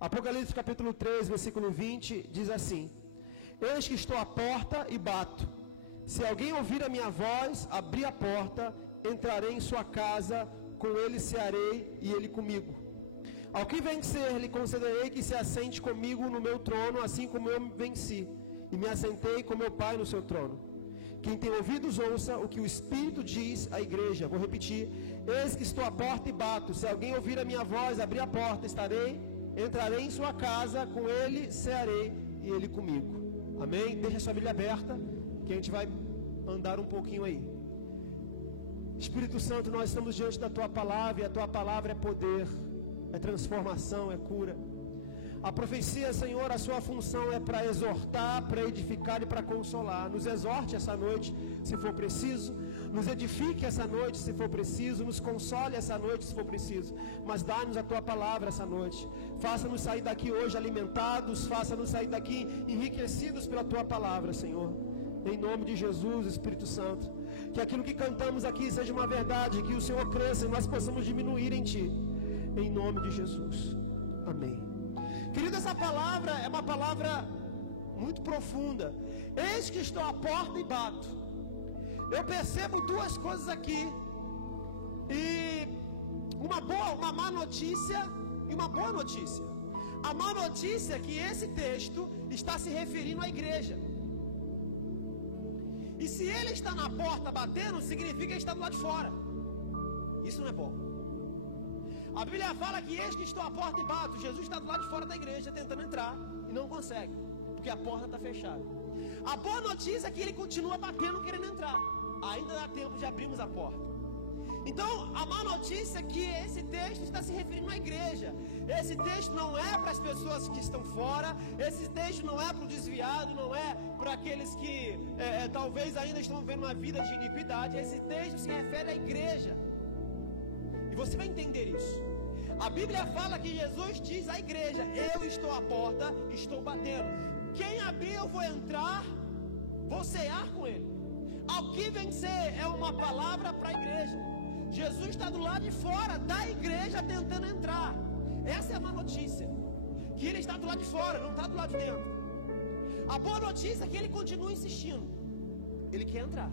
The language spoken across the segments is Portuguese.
Apocalipse capítulo 3, versículo 20, diz assim: Eis que estou à porta e bato. Se alguém ouvir a minha voz, abrir a porta, entrarei em sua casa, com ele cearei e ele comigo. Ao que vencer, lhe concederei que se assente comigo no meu trono, assim como eu venci, e me assentei com meu Pai no seu trono. Quem tem ouvidos, ouça o que o Espírito diz à igreja. Vou repetir: eis que estou à porta e bato. Se alguém ouvir a minha voz, abrir a porta, entrarei em sua casa, com ele cearei e ele comigo. Amém? Deixa a sua Bíblia aberta, que a gente vai andar um pouquinho aí. Espírito Santo, nós estamos diante da Tua Palavra, e a Tua Palavra é poder, é transformação, é cura. A profecia, Senhor, a sua função é para exortar, para edificar e para consolar. Nos exorte essa noite, se for preciso. Nos edifique essa noite, se for preciso. Nos console essa noite, se for preciso. Mas dá-nos a Tua Palavra essa noite. Faça-nos sair daqui hoje alimentados. Faça-nos sair daqui enriquecidos pela Tua Palavra, Senhor. Em nome de Jesus, Espírito Santo. Que aquilo que cantamos aqui seja uma verdade. Que o Senhor cresça e nós possamos diminuir em Ti. Em nome de Jesus. Amém. Querido, essa palavra é uma palavra muito profunda. Eis que estou à porta e bato. Eu percebo duas coisas aqui. E uma má notícia e uma boa notícia. A má notícia é que esse texto está se referindo à igreja. E se ele está na porta batendo, significa que ele está do lado de fora. Isso não é bom. A Bíblia fala que eis que estou à porta e bato. Jesus está do lado de fora da igreja tentando entrar e não consegue, porque a porta está fechada. A boa notícia é que ele continua batendo, querendo entrar. Ainda dá tempo de abrirmos a porta. Então, a má notícia é que esse texto está se referindo à igreja. Esse texto não é para as pessoas que estão fora. Esse texto não é para o desviado, não é para aqueles que talvez ainda estão vivendo uma vida de iniquidade. Esse texto se refere à igreja. E você vai entender isso. A Bíblia fala que Jesus diz à igreja: eu estou à porta, estou batendo. Quem abrir, eu vou entrar, vou cear com ele. Ao que vencer é uma palavra para a igreja. Jesus está do lado de fora da igreja tentando entrar. Essa é a má notícia, que ele está do lado de fora, não está do lado de dentro. A boa notícia é que ele continua insistindo. Ele quer entrar.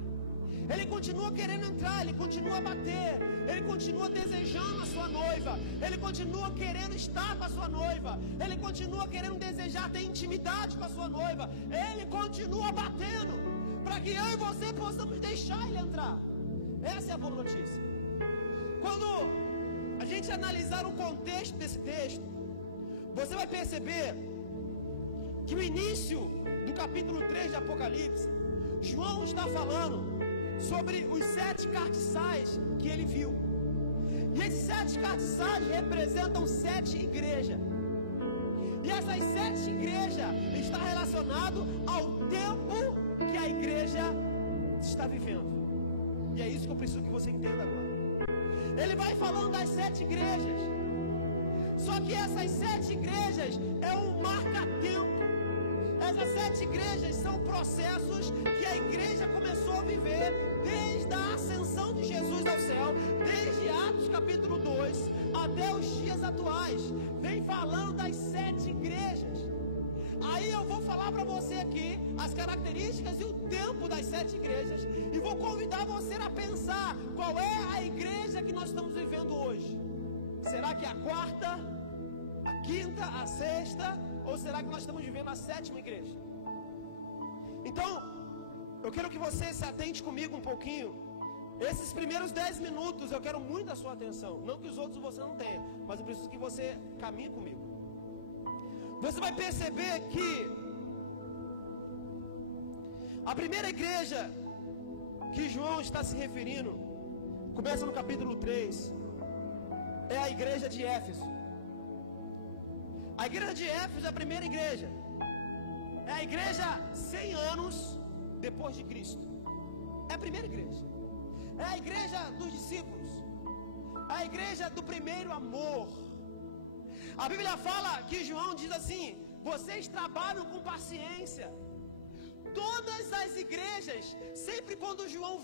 Ele continua querendo entrar, ele continua a bater, ele continua desejando a sua noiva, ele continua querendo estar com a sua noiva, ele continua querendo desejar ter intimidade com a sua noiva, ele continua batendo, para que eu e você possamos deixar ele entrar. Essa é a boa notícia. Quando a gente analisar o contexto desse texto, você vai perceber que no início do capítulo 3 de Apocalipse, João está falando sobre os 7 cartiçais que ele viu. E esses 7 cartiçais representam 7 igrejas. E essas 7 igrejas estão relacionadas ao tempo que a igreja está vivendo. E é isso que eu preciso que você entenda agora. Ele vai falando das 7 igrejas. Só que essas 7 igrejas é um marca-tempo. Essas 7 igrejas são processos que a igreja começou a viver desde a ascensão de Jesus ao céu, desde Atos capítulo 2 até os dias atuais. Vem falando das 7 igrejas. Aí eu vou falar para você aqui as características e o tempo das 7 igrejas, e vou convidar você a pensar qual é a igreja que nós estamos vivendo hoje. Será que é a quarta, a quinta, a sexta, ou será que nós estamos vivendo a 7ª igreja? Então, eu quero que você se atente comigo um pouquinho. Esses primeiros 10 minutos eu quero muito a sua atenção. Não que os outros você não tenha, mas eu preciso que você caminhe comigo. Você vai perceber que a primeira igreja que João está se referindo começa no capítulo 3. É a igreja de Éfeso. A igreja de Éfeso é a primeira igreja. É a igreja 100 anos depois de Cristo. É a primeira igreja. É a igreja dos discípulos. É a igreja do primeiro amor. A Bíblia fala que João diz assim: vocês trabalham com paciência. Todas as igrejas, sempre quando João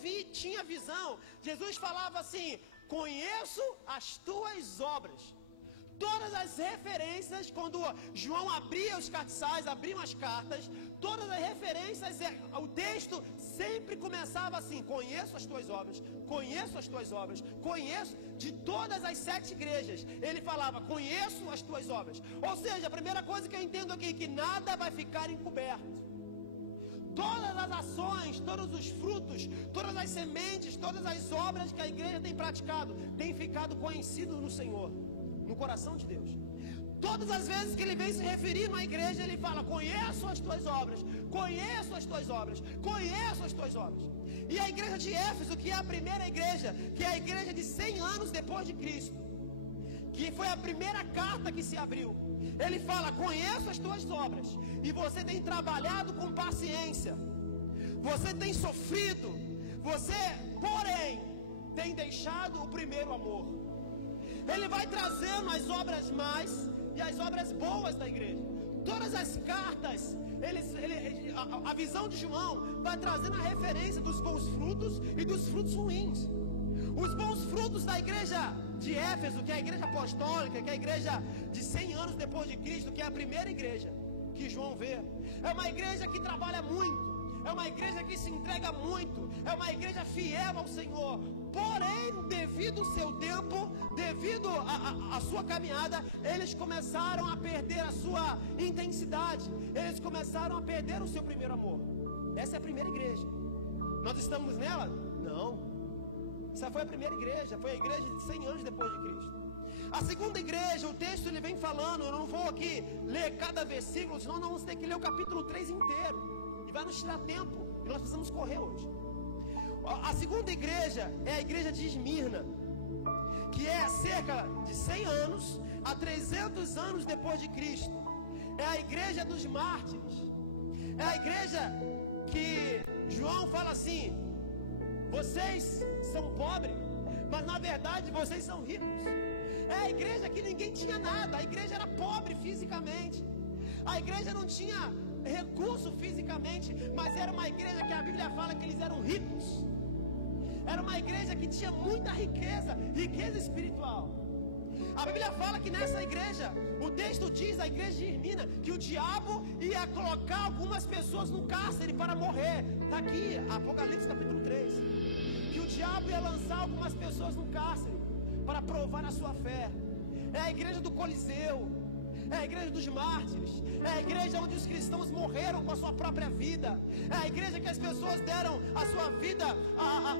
tinha visão, Jesus falava assim: conheço as tuas obras. Todas as referências, quando João abria os castiçais, abriam as cartas, todas as referências, o texto sempre começava assim: conheço as tuas obras, conheço as tuas obras, conheço. De todas as 7 igrejas, ele falava: conheço as tuas obras. Ou seja, a primeira coisa que eu entendo aqui, que nada vai ficar encoberto. Todas as ações, todos os frutos, todas as sementes, todas as obras que a igreja tem praticado, tem ficado conhecido no Senhor, no coração de Deus. Todas as vezes que ele vem se referindo à igreja, ele fala: conheço as tuas obras, conheço as tuas obras, conheço as tuas obras. E a igreja de Éfeso, que é a primeira igreja, que é a igreja de 100 anos depois de Cristo, que foi a primeira carta que se abriu, ele fala: conheço as tuas obras, e você tem trabalhado com paciência, você tem sofrido, você, porém, tem deixado o primeiro amor. Ele vai trazendo as obras mais e as obras boas da igreja. Todas as cartas, a visão de João vai trazendo a referência dos bons frutos e dos frutos ruins. Os bons frutos da igreja de Éfeso, que é a igreja apostólica, que é a igreja de 100 anos depois de Cristo, que é a primeira igreja que João vê, é uma igreja que trabalha muito, é uma igreja que se entrega muito, é uma igreja fiel ao Senhor. Porém, devido ao seu tempo, devido à sua caminhada, eles começaram a perder a sua intensidade, eles começaram a perder o seu primeiro amor. Essa é a primeira igreja. Nós estamos nela? Não. Essa foi a primeira igreja, foi a igreja de 100 anos depois de Cristo. A segunda igreja, o texto ele vem falando, eu não vou aqui ler cada versículo, senão nós vamos ter que ler o capítulo 3 inteiro, e vai nos tirar tempo, e nós precisamos correr hoje. A segunda igreja é a igreja de Esmirna, que é cerca de 100 anos a 300 anos depois de Cristo. É a igreja dos mártires. É a igreja que João fala assim: vocês são pobres, mas na verdade vocês são ricos. É a igreja que ninguém tinha nada, a igreja era pobre fisicamente, a igreja não tinha recurso fisicamente, mas era uma igreja que a Bíblia fala que eles eram ricos. Era uma igreja que tinha muita riqueza, riqueza espiritual. A Bíblia fala que nessa igreja, o texto diz, a igreja de Esmirna, que o diabo ia colocar algumas pessoas no cárcere para morrer. Está aqui, Apocalipse capítulo 3. Que o diabo ia lançar algumas pessoas no cárcere para provar a sua fé. É a igreja do Coliseu, é a igreja dos mártires, é a igreja onde os cristãos morreram com a sua própria vida, é a igreja que as pessoas deram a sua vida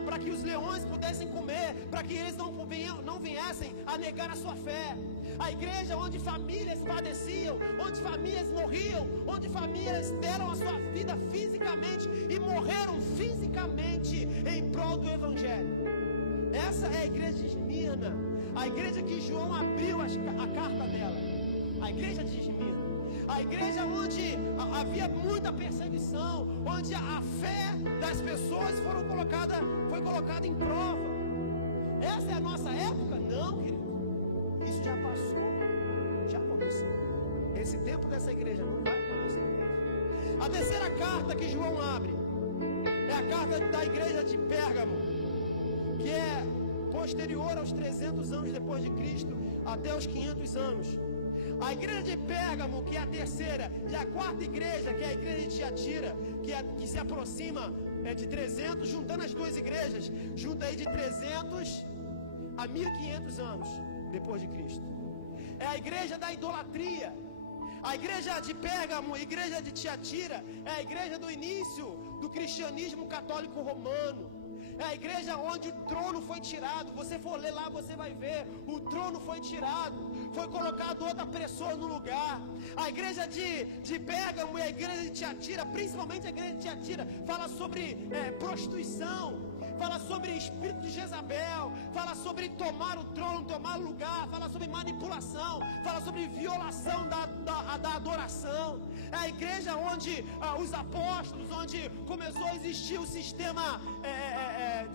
para que os leões pudessem comer, para que eles não viessem a negar a sua fé. A igreja onde famílias padeciam, onde famílias morriam, onde famílias deram a sua vida fisicamente e morreram fisicamente em prol do Evangelho. Essa é a igreja de Esmirna, a igreja que João abriu a carta dela. A igreja de Esmirna, a igreja onde havia muita perseguição, onde a fé das pessoas foi colocada em prova. Essa é a nossa época? Não, querido. Isso já passou, já aconteceu. Esse tempo dessa igreja não vai acontecer. A terceira carta que João abre é a carta da igreja de Pérgamo, que é posterior aos 300 anos depois de Cristo, até os 500 anos. A igreja de Pérgamo, que é a terceira, e a quarta igreja, que é a igreja de Tiatira, que se aproxima de 300, juntando as duas igrejas, junta aí de 300 a 1500 anos depois de Cristo. É a igreja da idolatria. A igreja de Pérgamo, a igreja de Tiatira, é a igreja do início do cristianismo católico romano. É a igreja onde o trono foi tirado. Você for ler lá, você vai ver. O trono foi tirado. Foi colocado outra pessoa no lugar. A igreja de Pérgamo e a igreja de Tiatira, principalmente a igreja de Tiatira, fala sobre prostituição. Fala sobre espírito de Jezabel. Fala sobre tomar o trono, tomar o lugar. Fala sobre manipulação. Fala sobre violação da adoração. É a igreja onde os apóstolos, onde começou a existir o sistema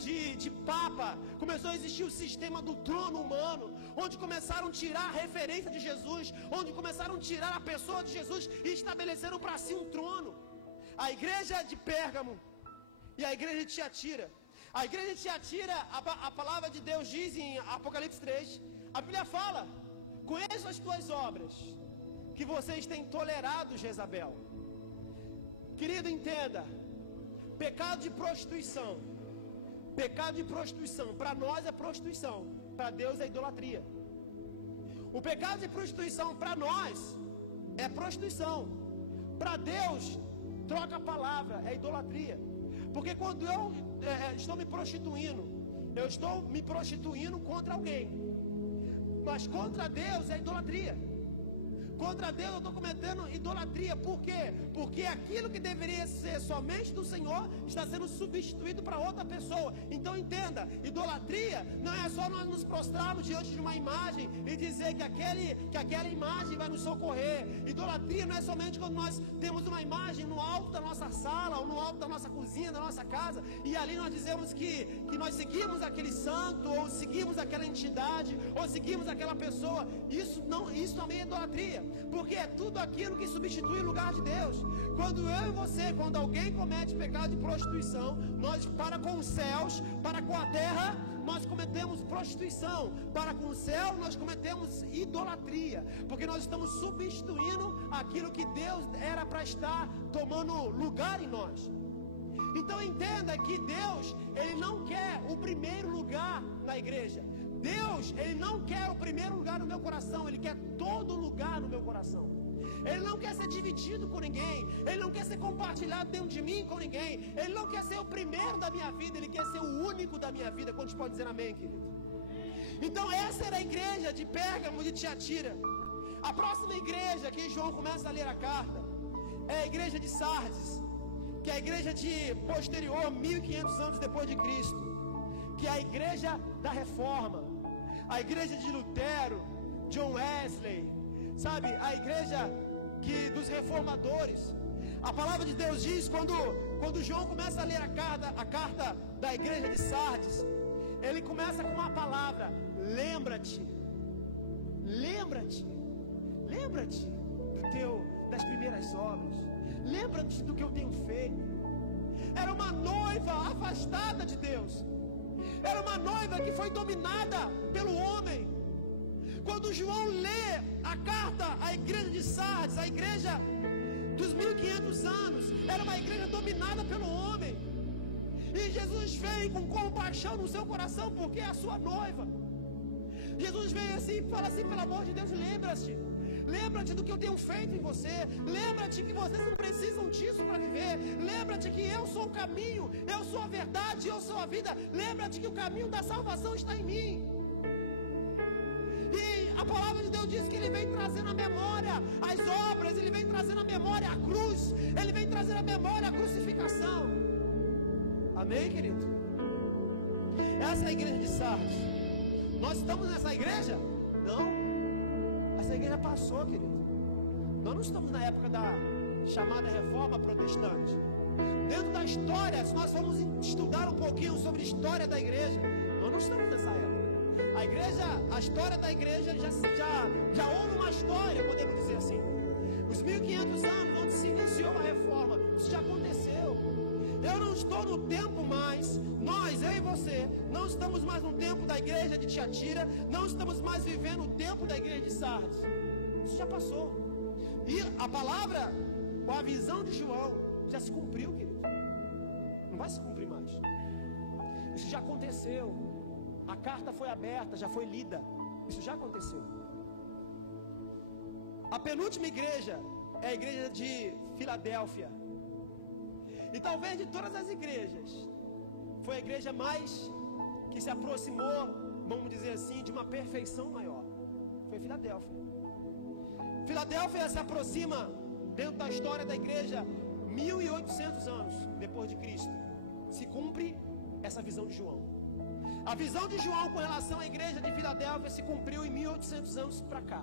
de papa, começou a existir o sistema do trono humano, onde começaram a tirar a referência de Jesus, onde começaram a tirar a pessoa de Jesus e estabeleceram para si um trono. A igreja de Pérgamo e a igreja de Tiatira. A igreja de Tiatira, a palavra de Deus diz em Apocalipse 3, a Bíblia fala: Conheço as tuas obras, que vocês têm tolerado Jezabel. Querido, entenda, pecado de prostituição, para nós é prostituição, para Deus é idolatria. O pecado de prostituição para nós é prostituição, para Deus, troca a palavra, é idolatria. Porque quando eu estou me prostituindo, eu estou me prostituindo contra alguém, mas contra Deus é idolatria. Contra Deus eu estou cometendo idolatria. Por quê? Porque aquilo que deveria ser somente do Senhor está sendo substituído para outra pessoa. Então entenda, idolatria não é só nós nos prostrarmos diante de uma imagem e dizer que aquela imagem vai nos socorrer. Idolatria não é somente quando nós temos uma imagem no alto da nossa sala ou no alto da nossa cozinha, da nossa casa, e ali nós dizemos que nós seguimos aquele santo, ou seguimos aquela entidade, ou seguimos aquela pessoa. Isso também é idolatria, porque é tudo aquilo que substitui o lugar de Deus. Quando eu e você, quando alguém comete pecado de prostituição, nós, para com os céus, para com a terra, nós cometemos prostituição. Para com o céu, nós cometemos idolatria, porque nós estamos substituindo aquilo que Deus era para estar tomando lugar em nós. Então entenda que Deus, Ele não quer o primeiro lugar na igreja. Deus, Ele não quer o primeiro lugar no meu coração, Ele quer todo lugar no meu coração. Ele não quer ser dividido com ninguém, Ele não quer ser compartilhado dentro de mim com ninguém, Ele não quer ser o primeiro da minha vida, Ele quer ser o único da minha vida. Quantos podem dizer amém, querido? Então essa era a igreja de Pérgamo de Tiatira. A próxima igreja que João começa a ler a carta é a igreja de Sardes, que é a igreja de posterior, 1500 anos depois de Cristo, que é a igreja da reforma, a igreja de Lutero, John Wesley, sabe, a igreja dos reformadores. A palavra de Deus diz, quando João começa a ler a carta da igreja de Sardes, ele começa com uma palavra: lembra-te das primeiras obras, lembra-te do que eu tenho feito. Era uma noiva afastada de Deus, era uma noiva que foi dominada pelo homem. Quando João lê a carta à igreja de Sardes, a igreja dos 1500 anos, era uma igreja dominada pelo homem, e Jesus veio com compaixão no seu coração, porque é a sua noiva. Jesus veio assim e fala assim: pelo amor de Deus, lembra-te do que eu tenho feito em você, lembra-te que vocês não precisam disso para viver, lembra-te que eu sou o caminho, eu sou a verdade, eu sou a vida, lembra-te que o caminho da salvação está em mim. E a palavra de Deus diz que Ele vem trazendo à memória as obras, Ele vem trazendo à memória a cruz, Ele vem trazendo à memória a crucificação. Amém, querido? Essa é a igreja de Sardes. Nós estamos nessa igreja? Não. Essa igreja passou, querido. Nós não estamos na época da chamada reforma protestante. Dentro da história, se nós formos estudar um pouquinho sobre a história da igreja, nós não estamos nessa época. A história da igreja já houve uma história, podemos dizer assim. Os 1500 anos onde se iniciou a reforma, isso já aconteceu. Eu não estou no tempo mais, eu e você, não estamos mais no tempo da igreja de Tiatira, não estamos mais vivendo o tempo da igreja de Sardes. Isso já passou. E a palavra, ou a visão de João, já se cumpriu, querido. Não vai se cumprir mais. Isso já aconteceu. A carta foi aberta, já foi lida. Isso já aconteceu. A penúltima igreja é a igreja de Filadélfia. E talvez de todas as igrejas, foi a igreja mais que se aproximou, vamos dizer assim, de uma perfeição maior. Foi Filadélfia. Filadélfia se aproxima, dentro da história da igreja, 1800 anos depois de Cristo. Se cumpre essa visão de João. A visão de João com relação à igreja de Filadélfia se cumpriu em 1800 anos para cá.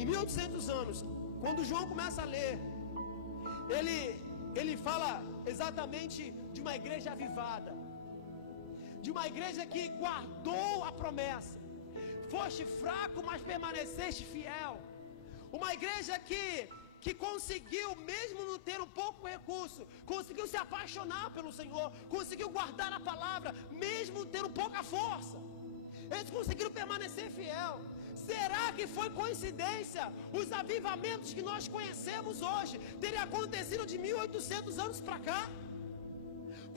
Em 1800 anos, quando João começa a ler, ele fala exatamente de uma igreja avivada, de uma igreja que guardou a promessa. Foste fraco, mas permaneceste fiel. Uma igreja que conseguiu, mesmo não ter um pouco recurso, conseguiu se apaixonar pelo Senhor, conseguiu guardar a palavra, mesmo tendo pouca força. Eles conseguiram permanecer fiel. Será que foi coincidência os avivamentos que nós conhecemos hoje terem acontecido de 1800 anos para cá?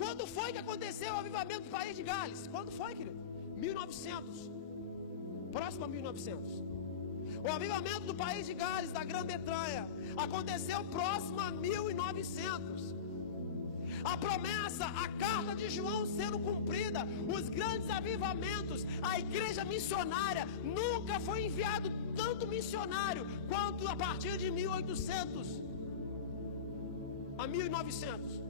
Quando foi que aconteceu o avivamento do país de Gales? Quando foi, querido? 1900. Próximo a 1900. O avivamento do país de Gales, da Grã-Bretanha, aconteceu próximo a 1900. A promessa, a carta de João sendo cumprida, os grandes avivamentos, a igreja missionária, nunca foi enviado tanto missionário quanto a partir de 1800 a 1900.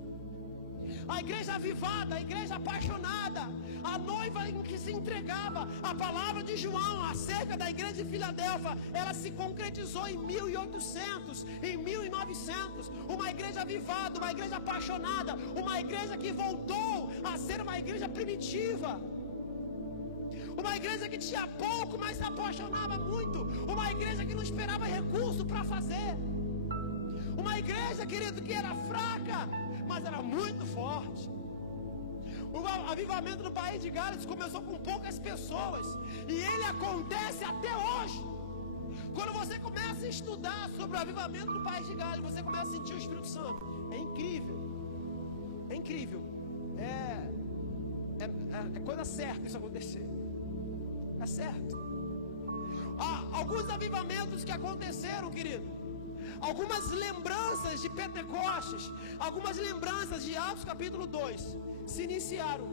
A igreja avivada, a igreja apaixonada, a noiva em que se entregava. A palavra de João acerca da igreja de Filadélfia, ela se concretizou em 1800, em 1900. Uma igreja avivada, uma igreja apaixonada, uma igreja que voltou a ser uma igreja primitiva. Uma igreja que tinha pouco, mas se apaixonava muito. Uma igreja que não esperava recurso para fazer. Uma igreja, querido, que era fraca, mas era muito forte. O avivamento do país de Gales começou com poucas pessoas, e ele acontece até hoje. Quando você começa a estudar sobre o avivamento do país de Gales, você começa a sentir o Espírito Santo. É incrível. É incrível. É coisa certa isso acontecer. É certo. Há alguns avivamentos que aconteceram, querido. Algumas lembranças de Pentecostes, algumas lembranças de Atos capítulo 2 se iniciaram.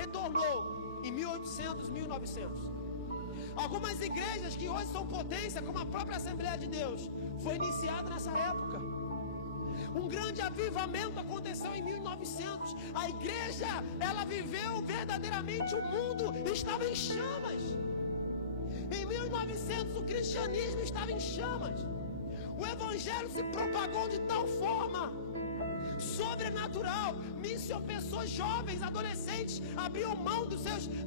Retornou em 1800, 1900. Algumas igrejas que hoje são potência, como a própria Assembleia de Deus, foi iniciada nessa época. Um grande avivamento aconteceu em 1900. A igreja, ela viveu verdadeiramente, o mundo estava em chamas. Em 1900 o cristianismo estava em chamas. O evangelho se propagou de tal forma sobrenatural. Pessoas jovens, adolescentes, abriam mão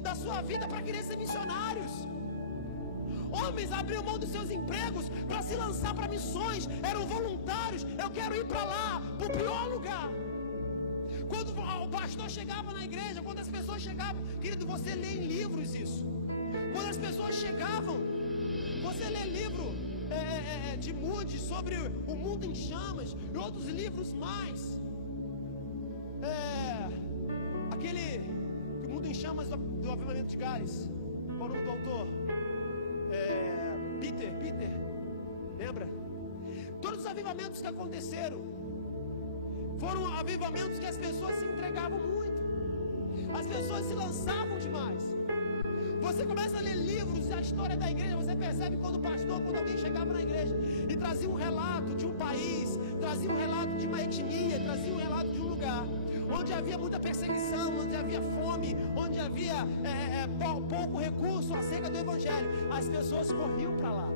da sua vida para querer ser missionários. Homens abriam mão dos seus empregos para se lançar para missões. Eram voluntários. Eu quero ir para lá, para o pior lugar. Quando o pastor chegava na igreja, quando as pessoas chegavam, querido, você lê em livros isso. Quando as pessoas chegavam, você lê livro de Moody sobre o mundo em chamas e outros livros mais. Aquele o mundo em chamas do avivamento de Gales. Qual o nome do autor? Peter. Lembra? Todos os avivamentos que aconteceram foram avivamentos que as pessoas se entregavam muito. As pessoas se lançavam demais. Você começa a ler livros da história da igreja, você percebe quando o pastor, quando alguém chegava na igreja e trazia um relato de um país, trazia um relato de uma etnia, trazia um relato de um lugar onde havia muita perseguição, onde havia fome, onde havia pouco recurso acerca do evangelho, as pessoas corriam para lá.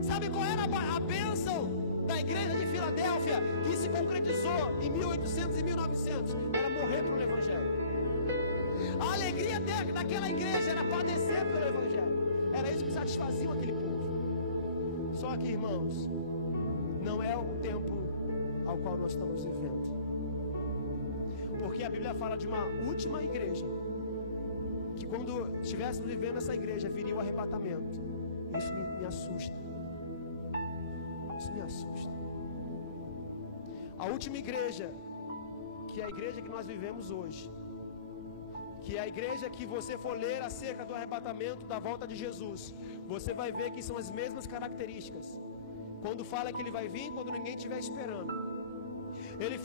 Sabe qual era a bênção da igreja de Filadélfia que se concretizou em 1800 e 1900? Era morrer pelo evangelho. A alegria daquela igreja era padecer pelo evangelho. Era isso que satisfazia aquele povo. Só que, irmãos, não é o tempo ao qual nós estamos vivendo. Porque a Bíblia fala de uma última igreja, que quando estivéssemos vivendo essa igreja, viria o arrebatamento. Isso me assusta. Isso me assusta. A última igreja, que é a igreja que nós vivemos hoje, que é a igreja que você for ler acerca do arrebatamento, da volta de Jesus, você vai ver que são as mesmas características. Quando fala que ele vai vir, quando ninguém estiver esperando. Ele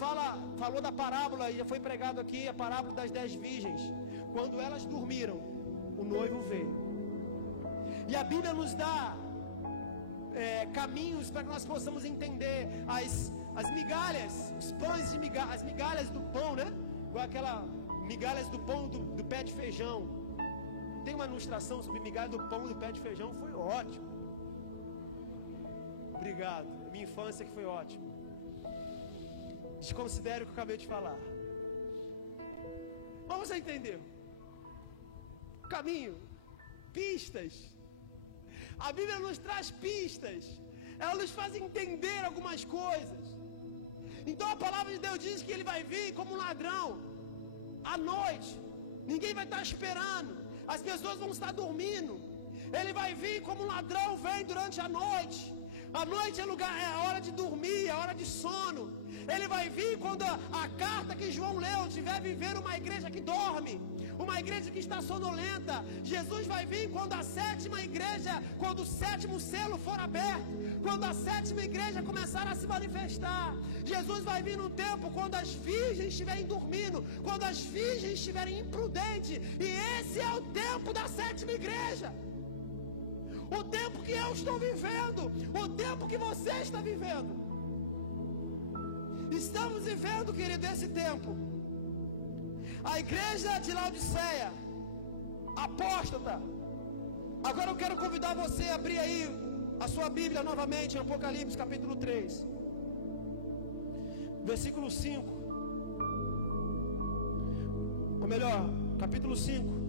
falou da parábola, e já foi pregado aqui, a parábola das 10 virgens. Quando elas dormiram, o noivo veio. E a Bíblia nos dá caminhos para que nós possamos entender as migalhas, os pães de migalhas, as migalhas do pão, né? Igual aquela migalhas do pão do pé de feijão. Tem uma ilustração sobre migalhas do pão do pé de feijão, foi ótimo. Obrigado, minha infância que foi ótimo. Desconsidere o que eu acabei de falar. Mas você entendeu? Caminho, pistas. A Bíblia nos traz pistas. Ela nos faz entender algumas coisas. Então a palavra de Deus diz que ele vai vir como um ladrão à noite. Ninguém vai estar esperando. As pessoas vão estar dormindo. Ele vai vir como um ladrão vem durante a noite. A noite é a hora de dormir, é a hora de sono. Ele vai vir quando a carta que João leu estiver vivendo uma igreja que dorme, uma igreja que está sonolenta. Jesus vai vir quando a sétima igreja, quando o sétimo selo for aberto, quando a sétima igreja começar a se manifestar. Jesus vai vir num tempo quando as virgens estiverem dormindo, quando as virgens estiverem imprudentes. E esse é o tempo da sétima igreja. O tempo que eu estou vivendo, o tempo que você está vivendo. Estamos vivendo, querido, esse tempo. A igreja de Laodiceia, apóstata. Agora eu quero convidar você a abrir aí a sua Bíblia novamente em Apocalipse capítulo 3, versículo 5. Ou melhor, capítulo 5,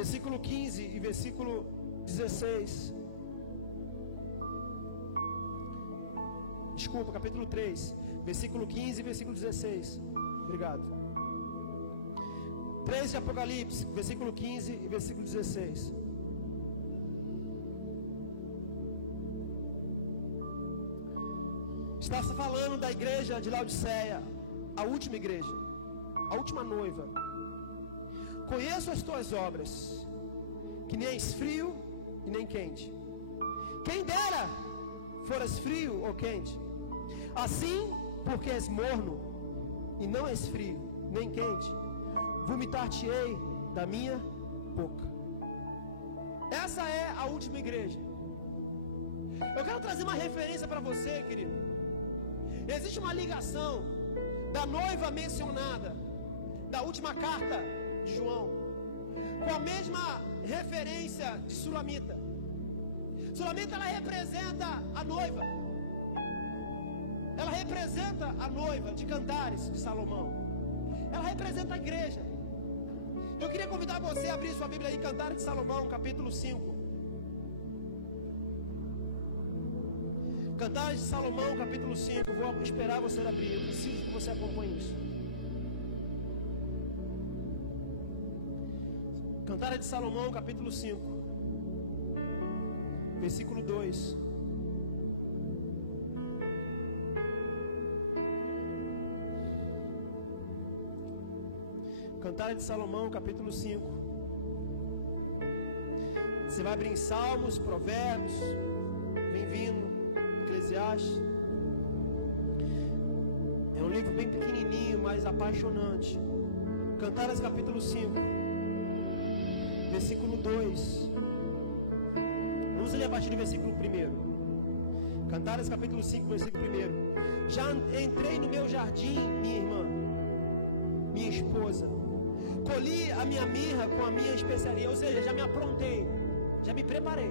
versículo 15 e versículo 16. Desculpa, capítulo 3, versículo 15 e versículo 16. Obrigado. 3 de Apocalipse, versículo 15 e versículo 16. Está falando da igreja de Laodiceia, a última igreja, a última noiva. Conheço as tuas obras, que nem és frio e nem quente. Quem dera foras frio ou quente. Assim, porque és morno e não és frio nem quente, vomitar-te-ei da minha boca. Essa é a última igreja. Eu quero trazer uma referência para você, querido. Existe uma ligação da noiva mencionada, da última carta de João, com a mesma referência de Sulamita. Sulamita, ela representa a noiva. Ela representa a noiva de Cantares de Salomão. Ela representa a igreja. Eu queria convidar você a abrir sua Bíblia aí, Cantares de Salomão, capítulo 5. Cantares de Salomão, capítulo 5. Vou esperar você abrir. Eu preciso que você acompanhe isso. Cantares de Salomão, capítulo 5, versículo 2. Cantares de Salomão, capítulo 5. Você vai abrir em Salmos, Provérbios, vem vindo, Eclesiastes. É um livro bem pequenininho, mas apaixonante. Cantares, capítulo 5, versículo 2. Vamos ler a partir do versículo 1. Cantares, capítulo 5, versículo 1. Já entrei no meu jardim, minha irmã, minha esposa. Colhi a minha mirra com a minha especiaria. Ou seja, já me aprontei, já me preparei.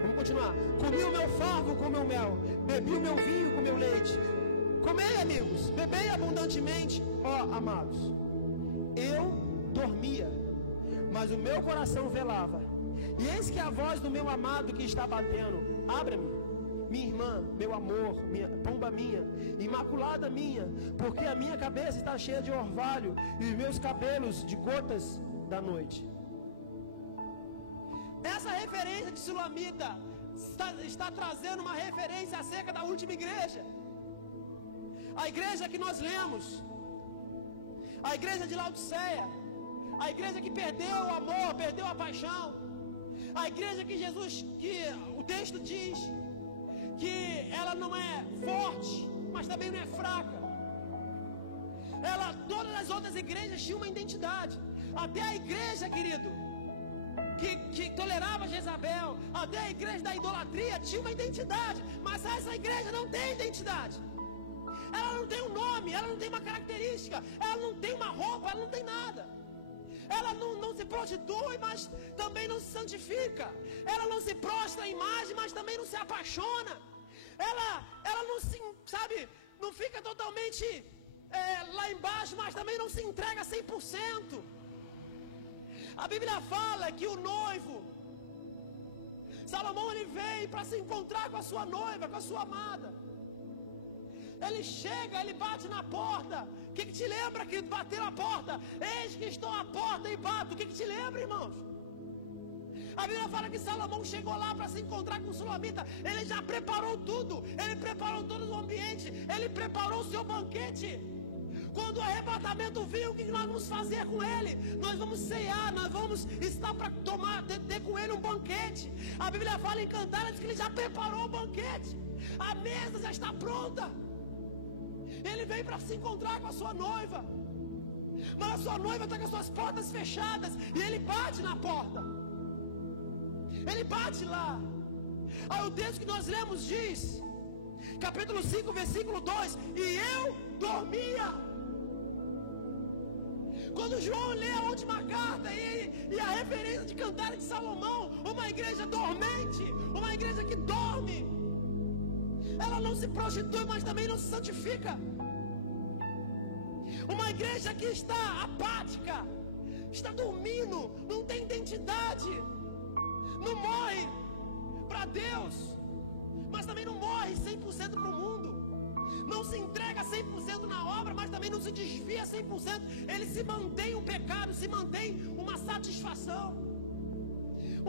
Vamos continuar. Comi o meu favo com o meu mel, bebi o meu vinho com o meu leite. Comei, amigos, bebei abundantemente, ó amados. Eu dormia, mas o meu coração velava. E eis que a voz do meu amado que está batendo: abra-me, minha irmã, meu amor, minha pomba minha, imaculada minha, porque a minha cabeça está cheia de orvalho e os meus cabelos de gotas da noite. Essa referência de Sulamita está trazendo uma referência acerca da última igreja. A igreja que nós lemos, a igreja de Laodiceia, a igreja que perdeu o amor, perdeu a paixão, a igreja que Jesus, que o texto diz que ela não é forte, mas também não é fraca. Todas as outras igrejas tinham uma identidade. Até a igreja, querido, que tolerava Jezabel, até a igreja da idolatria tinha uma identidade. Mas essa igreja não tem identidade. Ela não tem um nome, ela não tem uma característica, ela não tem uma roupa, ela não tem nada. Ela não se prostitui, mas também não se santifica. Ela não se prostra à imagem, mas também não se apaixona. Ela não se, sabe, não fica totalmente lá embaixo, mas também não se entrega 100%. A Bíblia fala que o noivo, Salomão, ele veio para se encontrar com a sua noiva, com a sua amada. Ele chega, ele bate na porta O que te lembra, querido? Bater a porta. Eis que estou à porta e bato. O que te lembra, irmãos? A Bíblia fala que Salomão chegou lá para se encontrar com o Sulamita. Ele já preparou tudo. Ele preparou todo o ambiente. Ele preparou o seu banquete. Quando o arrebatamento vir, o que nós vamos fazer com ele? Nós vamos cear, nós vamos estar para ter com ele um banquete. A Bíblia fala em Cantares que ele já preparou o banquete. A mesa já está pronta. Ele vem para se encontrar com a sua noiva. Mas a sua noiva está com as suas portas fechadas. E ele bate na porta. Ele bate lá. Aí o texto que nós lemos diz, capítulo 5, versículo 2: e eu dormia. Quando João lê a última carta e a referência de Cantares de Salomão, uma igreja dormente, uma igreja que dorme, ela não se prostitui, mas também não se santifica. Uma igreja que está apática, está dormindo, não tem identidade, não morre para Deus, mas também não morre 100% para o mundo. Não se entrega 100% na obra, mas também não se desvia 100%. Ele se mantém um pecado, se mantém uma satisfação.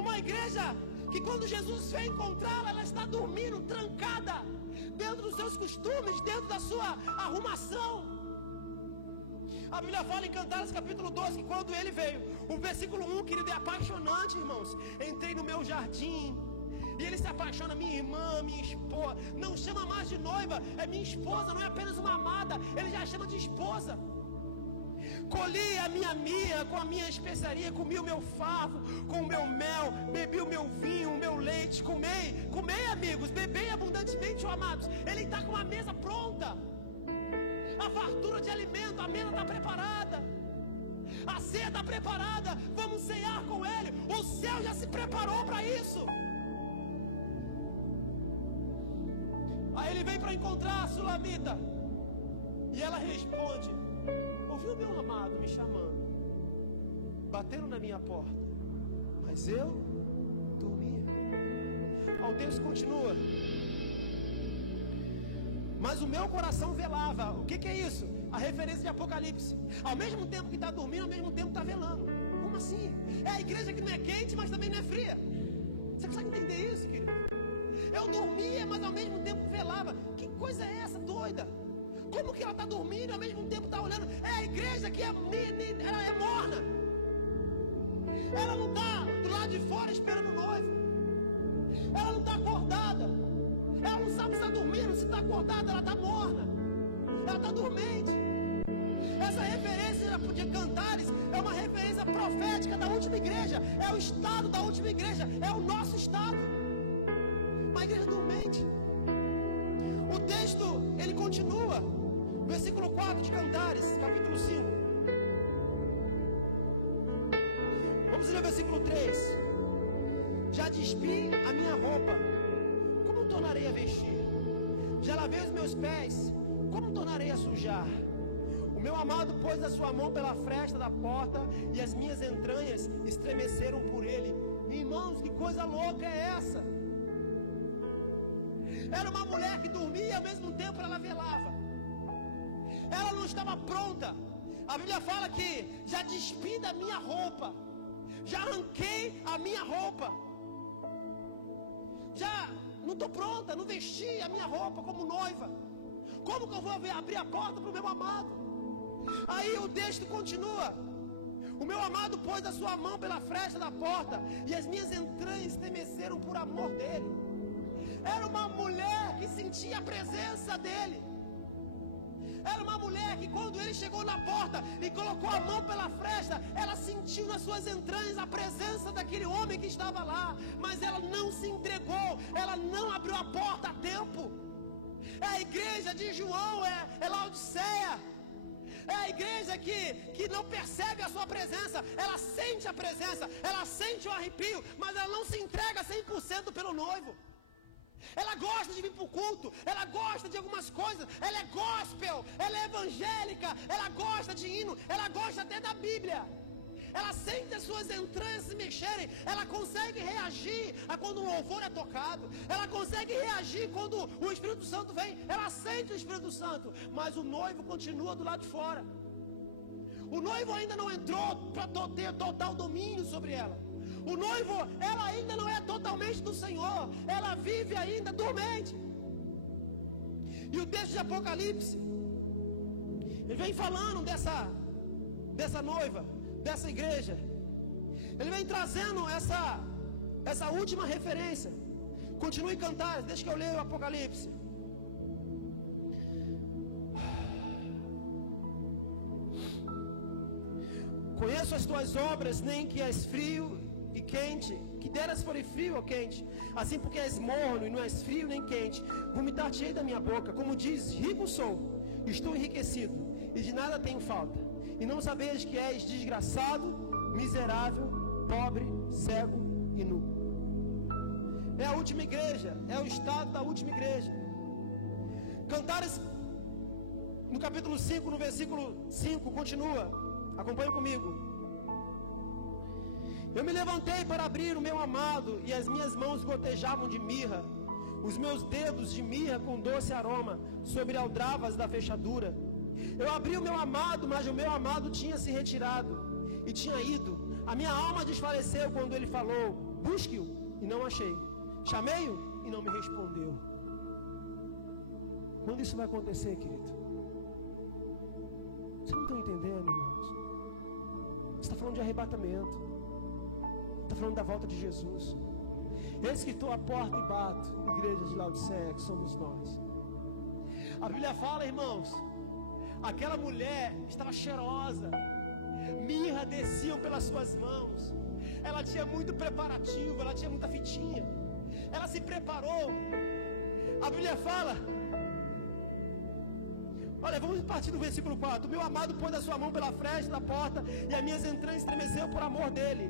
Uma igreja que quando Jesus vem encontrá-la, ela está dormindo, trancada, dentro dos seus costumes, dentro da sua arrumação. A Bíblia fala em Cantares capítulo 12, que quando ele veio, o versículo 1, querido, é apaixonante, irmãos. Entrei no meu jardim, e ele se apaixona, minha irmã, minha esposa. Não chama mais de noiva, é minha esposa, não é apenas uma amada, ele já chama de esposa. Colhi a minha mirra com a minha especiaria, comi o meu favo com o meu mel, bebi o meu vinho, o meu leite, comei amigos, bebei abundantemente, ó amados. Ele está com a mesa pronta, a fartura de alimento, a mesa está preparada, a ceia está preparada, vamos ceiar com ele. O céu já se preparou para isso. Aí ele vem para encontrar a Sulamita, e ela responde: ouviu meu amado me chamando, bateram na minha porta, mas eu dormia. O texto continua: mas o meu coração velava. O que é isso? A referência de Apocalipse. Ao mesmo tempo que está dormindo, ao mesmo tempo está velando. Como assim? É a igreja que não é quente, mas também não é fria. Você consegue entender isso, querido? Eu dormia, mas ao mesmo tempo velava. Que coisa é essa doida? Como que ela está dormindo e ao mesmo tempo está olhando? É a igreja que ela é morna. Ela não está do lado de fora esperando o noivo. Ela não está acordada. Ela não sabe se está dormindo, se está acordada. Ela está morna. Ela está dormente. Essa referência de Cantares é uma referência profética da última igreja. É o estado da última igreja. É o nosso estado. Uma igreja dormente. O texto, ele continua. Versículo 4 de Cantares, capítulo 5. Vamos ler o versículo 3. Já despi a minha roupa, como tornarei a vestir? Já lavei os meus pés, como tornarei a sujar? O meu amado pôs a sua mão pela fresta da porta, e as minhas entranhas estremeceram por ele. Irmãos, que coisa louca é essa? Era uma mulher que dormia e ao mesmo tempo ela velava. Ela não estava pronta. A Bíblia fala que já despi da minha roupa, já arranquei a minha roupa, já não estou pronta, não vesti a minha roupa como noiva. Como que eu vou abrir a porta para o meu amado? Aí o texto continua: o meu amado pôs a sua mão pela fresta da porta, e as minhas entranhas estremeceram por amor dele. Era uma mulher que sentia a presença dele. Era uma mulher que quando ele chegou na porta e colocou a mão pela fresta, ela sentiu nas suas entranhas a presença daquele homem que estava lá. Mas ela não se entregou, ela não abriu a porta a tempo. É a igreja de João, é Laodiceia. É a igreja que não percebe a sua presença. Ela sente a presença, ela sente o arrepio, mas ela não se entrega 100% pelo noivo. Ela gosta de vir para o culto, ela gosta de algumas coisas, ela é gospel, ela é evangélica, ela gosta de hino, ela gosta até da Bíblia. ela sente as suas entranhas se mexerem, ela consegue reagir a quando um louvor é tocado, ela consegue reagir quando o Espírito Santo vem, ela sente o Espírito Santo, mas o noivo continua do lado de fora. O noivo ainda não entrou para ter total domínio sobre ela. O noivo, ela ainda não é totalmente do Senhor, ela vive ainda dormente. E o texto de Apocalipse, ele vem falando dessa noiva, dessa igreja. Ele vem trazendo essa última referência. Continue a cantar, deixa que eu leia o Apocalipse. Conheço as tuas obras, nem que és frio e quente, que deras forem frio ou quente. Assim porque és morno e não és frio nem quente, vomitar-te-ei da minha boca. Como diz, rico sou, estou enriquecido, e de nada tenho falta. E não sabeis que és desgraçado, miserável, pobre, cego e nu. É a última igreja, é o estado da última igreja. Cantares, no capítulo 5, no versículo 5, continua. Acompanhe comigo. Eu me levantei para abrir o meu amado, e as minhas mãos gotejavam de mirra, os meus dedos de mirra com doce aroma, sobre aldravas da fechadura. Eu abri o meu amado, mas o meu amado tinha se retirado, e tinha ido. A minha alma desfaleceu quando ele falou, busque-o, e não achei. Chamei-o, e não me respondeu. Quando isso vai acontecer, querido? Vocês não estão entendendo, irmãos? Você está falando de arrebatamento. Está falando da volta de Jesus. Eis que estou à porta e bato. Igreja de Laodiceia, que somos nós. A Bíblia fala, irmãos, aquela mulher estava cheirosa, mirra desciam pelas suas mãos, ela tinha muito preparativo, ela tinha muita fitinha, ela se preparou. A Bíblia fala, olha, vamos partir do versículo 4. O meu amado pôs a sua mão pela fresta da porta, e as minhas entranhas estremeceu por amor dele.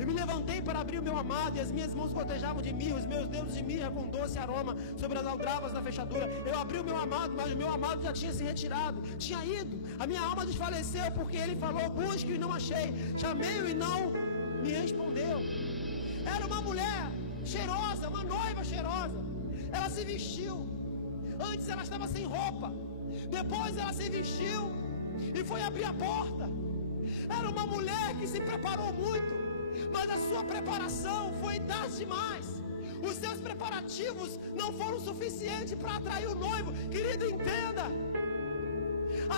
Eu me levantei para abrir o meu amado, e as minhas mãos gotejavam de mirra, os meus dedos de mirra com doce aroma sobre as aldravas da fechadura. Eu abri o meu amado, mas o meu amado já tinha se retirado, tinha ido. A minha alma desfaleceu porque ele falou, busque e não achei. Chamei-o e não me respondeu. Era uma mulher cheirosa, uma noiva cheirosa. Ela se vestiu. Antes ela estava sem roupa. Depois ela se vestiu e foi abrir a porta. Era uma mulher que se preparou muito, mas a sua preparação foi tarde demais. Os seus preparativos não foram suficientes para atrair o noivo. Querido, entenda.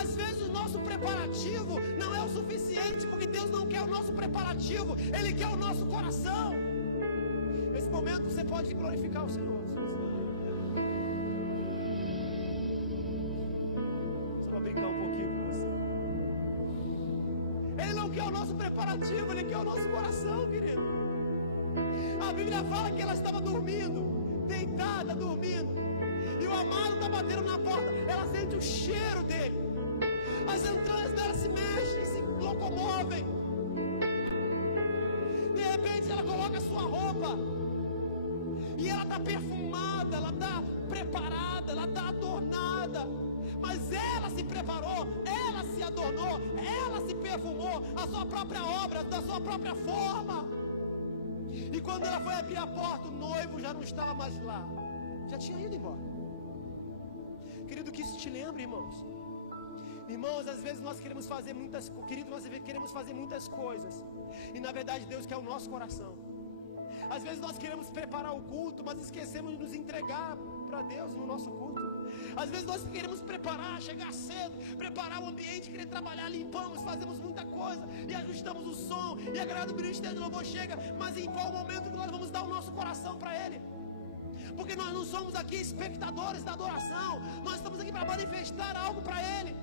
Às vezes o nosso preparativo não é o suficiente, porque Deus não quer o nosso preparativo, Ele quer o nosso coração. Nesse momento você pode glorificar o Senhor. Ele não quer o nosso preparativo, Ele quer o nosso coração, querido. A Bíblia fala que ela estava dormindo, deitada, dormindo, e o amado está batendo na porta. Ela sente o cheiro dele, as entranhas dela se mexem, se locomovem. De repente ela coloca a sua roupa, e ela está perfumada, ela está preparada, ela está adornada. Mas ela se preparou, ela se adornou, ela se perfumou, a sua própria obra, da sua própria forma. E quando ela foi abrir a porta, o noivo já não estava mais lá, já tinha ido embora. Querido, que isso te lembra, irmãos? Irmãos, às vezes nós queremos fazer muitas coisas, e na verdade Deus quer o nosso coração. Às vezes nós queremos preparar o culto, mas esquecemos de nos entregar para Deus no nosso culto. Às vezes nós queremos preparar, chegar cedo, preparar o ambiente, querer trabalhar, limpamos, fazemos muita coisa e ajustamos o som, e a galera do ministério do louvor chega, mas em qual momento que nós vamos dar o nosso coração para Ele? Porque nós não somos aqui espectadores da adoração, nós estamos aqui para manifestar algo para Ele.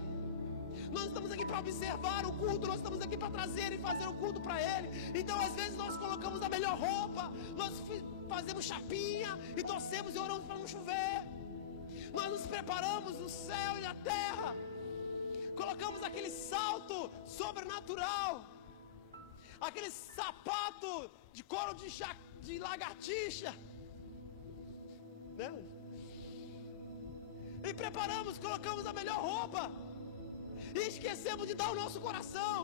Nós estamos aqui para observar o culto, nós estamos aqui para trazer e fazer o culto para Ele. Então às vezes nós colocamos a melhor roupa, nós fazemos chapinha e torcemos e oramos para não chover. Nós nos preparamos no céu e na terra, colocamos aquele salto sobrenatural, aquele sapato de couro de lagartixa, né? E preparamos, colocamos a melhor roupa, e esquecemos de dar o nosso coração.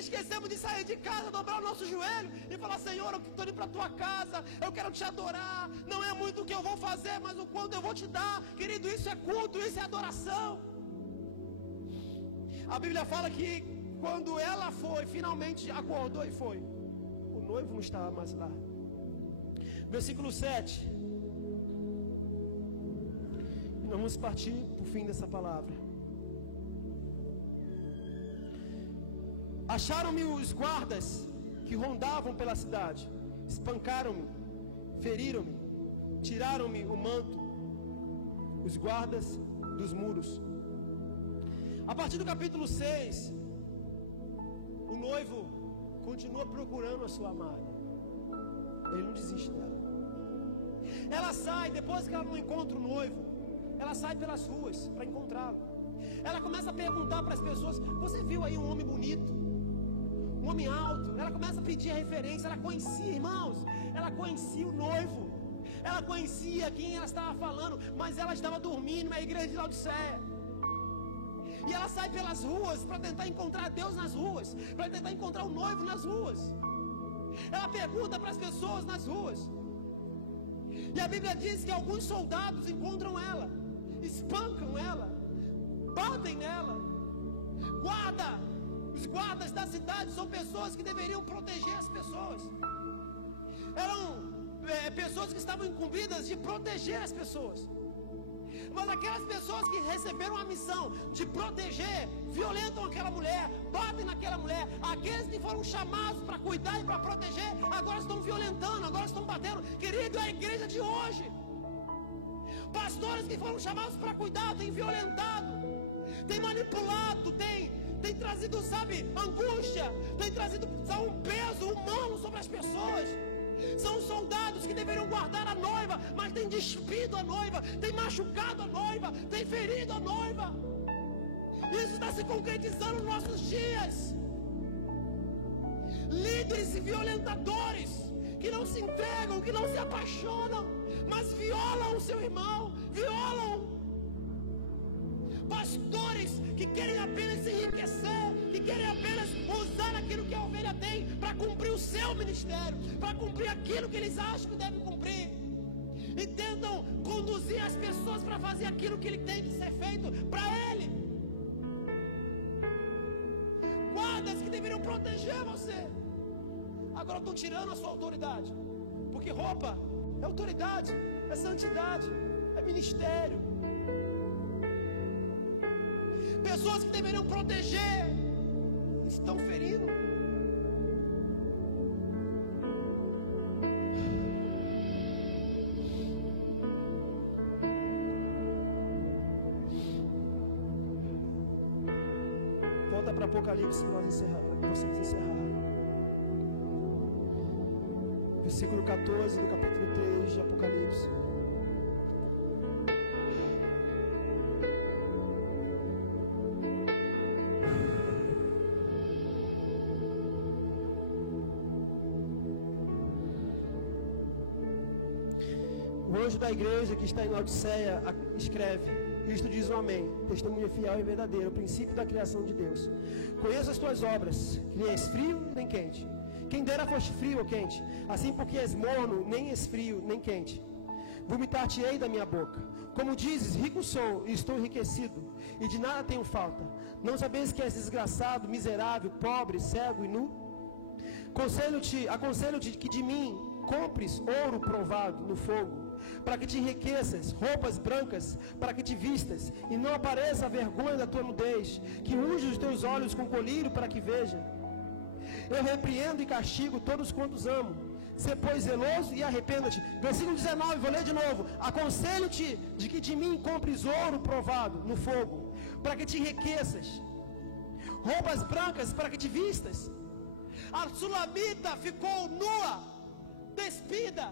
Esquecemos de sair de casa, dobrar o nosso joelho e falar: Senhor, eu estou indo para a tua casa, eu quero te adorar. Não é muito o que eu vou fazer, mas o quanto eu vou te dar. Querido, isso é culto, isso é adoração. A Bíblia fala que quando ela foi, finalmente acordou e foi, o noivo não estava mais lá. Versículo 7. Nós vamos partir para o fim dessa palavra. Acharam-me os guardas que rondavam pela cidade, espancaram-me, feriram-me, tiraram-me o manto, os guardas dos muros. A partir do capítulo 6, o noivo continua procurando a sua amada. Ele não desiste dela. Ela sai, depois que ela não encontra o noivo, ela sai pelas ruas para encontrá-lo. Ela começa a perguntar para as pessoas: você viu aí um homem bonito? Um homem alto? Ela começa a pedir a referência. Ela conhecia, irmãos, ela conhecia o noivo. Ela conhecia quem ela estava falando, mas ela estava dormindo na igreja de Laodiceia. E ela sai pelas ruas para tentar encontrar Deus nas ruas, para tentar encontrar o noivo nas ruas. Ela pergunta para as pessoas nas ruas. E a Bíblia diz que alguns soldados encontram ela, espancam ela, batem nela. Os guardas da cidade são pessoas que deveriam proteger as pessoas. Eram pessoas que estavam incumbidas de proteger as pessoas. Mas aquelas pessoas que receberam a missão de proteger, violentam aquela mulher, batem naquela mulher. Aqueles que foram chamados para cuidar e para proteger, agora estão violentando, agora estão batendo. Querido, é a igreja de hoje. Pastores que foram chamados para cuidar, têm violentado, têm manipulado, têm trazido, sabe, angústia, têm trazido um peso humano sobre as pessoas. São soldados que deveriam guardar a noiva, mas têm despido a noiva, têm machucado a noiva, têm ferido a noiva. Isso está se concretizando nos nossos dias. Líderes e violentadores que não se entregam, que não se apaixonam, mas violam o seu irmão, violam. Pastores que querem apenas se enriquecer, que querem apenas usar aquilo que a ovelha tem para cumprir o seu ministério, para cumprir aquilo que eles acham que devem cumprir, e tentam conduzir as pessoas para fazer aquilo que ele tem que ser feito para ele. Guardas que deveriam proteger você, agora estão tirando a sua autoridade, porque roupa é autoridade, é santidade, é ministério. Pessoas que deveriam proteger estão ferindo. Volta para Apocalipse para nós encerrar. Versículo 14 do capítulo 3 de Apocalipse. O anjo da igreja que está em Laodiceia escreve: Cristo diz um amém, testemunha fiel e verdadeiro, o princípio da criação de Deus. Conheço as tuas obras, que nem és frio nem quente. Quem dera foste frio ou quente, assim porque és morno, nem és frio nem quente. Vomitar-te-ei da minha boca. Como dizes, rico sou e estou enriquecido, e de nada tenho falta. Não sabes que és desgraçado, miserável, pobre, cego e nu? Aconselho-te que de mim compres ouro provado no fogo, para que te enriqueças, roupas brancas, para que te vistas, e não apareça a vergonha da tua nudez, que unge os teus olhos com colírio para que vejam. Eu repreendo e castigo todos quantos amo. Sê, pois, zeloso e arrependa-te. Versículo 19, vou ler de novo. Aconselho-te de que de mim compres ouro provado no fogo, para que te enriqueças, roupas brancas para que te vistas. A sulamita ficou nua, despida.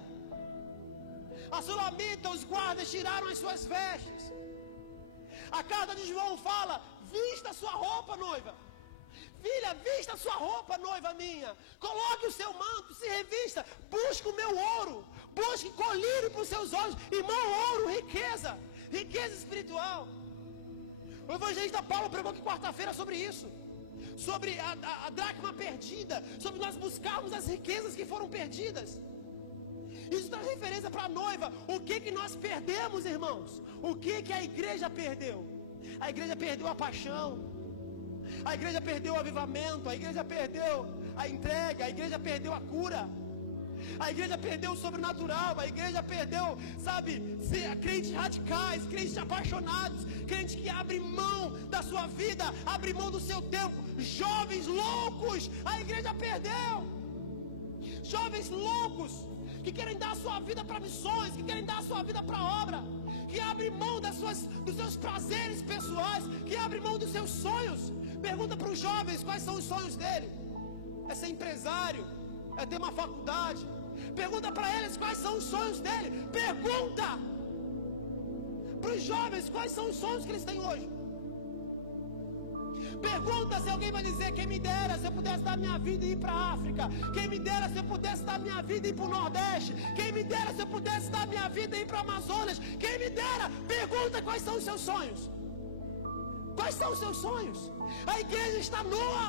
A sulamita, os guardas tiraram as suas vestes. A carta de João fala: vista a sua roupa, noiva. Filha, vista a sua roupa, noiva minha. Coloque o seu manto, se revista. Busque o meu ouro. Busque colírio para os seus olhos. Irmão, ouro, riqueza. Riqueza espiritual. O evangelista Paulo pregou aqui quarta-feira sobre isso. sobre a dracma perdida, sobre nós buscarmos as riquezas que foram perdidas. Isso traz referência para a noiva. O que nós perdemos, irmãos? O que a igreja perdeu? A igreja perdeu a paixão, a igreja perdeu o avivamento, a igreja perdeu a entrega, a igreja perdeu a cura, a igreja perdeu o sobrenatural, a igreja perdeu, sabe, crentes radicais, crentes apaixonados, crentes que abrem mão da sua vida, abrem mão do seu tempo, jovens loucos, a igreja perdeu. Jovens loucos que querem dar a sua vida para missões, que querem dar a sua vida para a obra, que abrem mão dos seus prazeres pessoais, que abrem mão dos seus sonhos. Pergunta para os jovens quais são os sonhos dele. É ser empresário, é ter uma faculdade. Pergunta para eles quais são os sonhos dele. Pergunta para os jovens quais são os sonhos que eles têm hoje. Pergunta se alguém vai dizer: quem me dera se eu pudesse dar minha vida e ir para a África, quem me dera se eu pudesse dar minha vida e ir para o Nordeste, quem me dera se eu pudesse dar minha vida e ir para o Amazonas, quem me dera. Pergunta quais são os seus sonhos. Quais são os seus sonhos? A igreja está nua,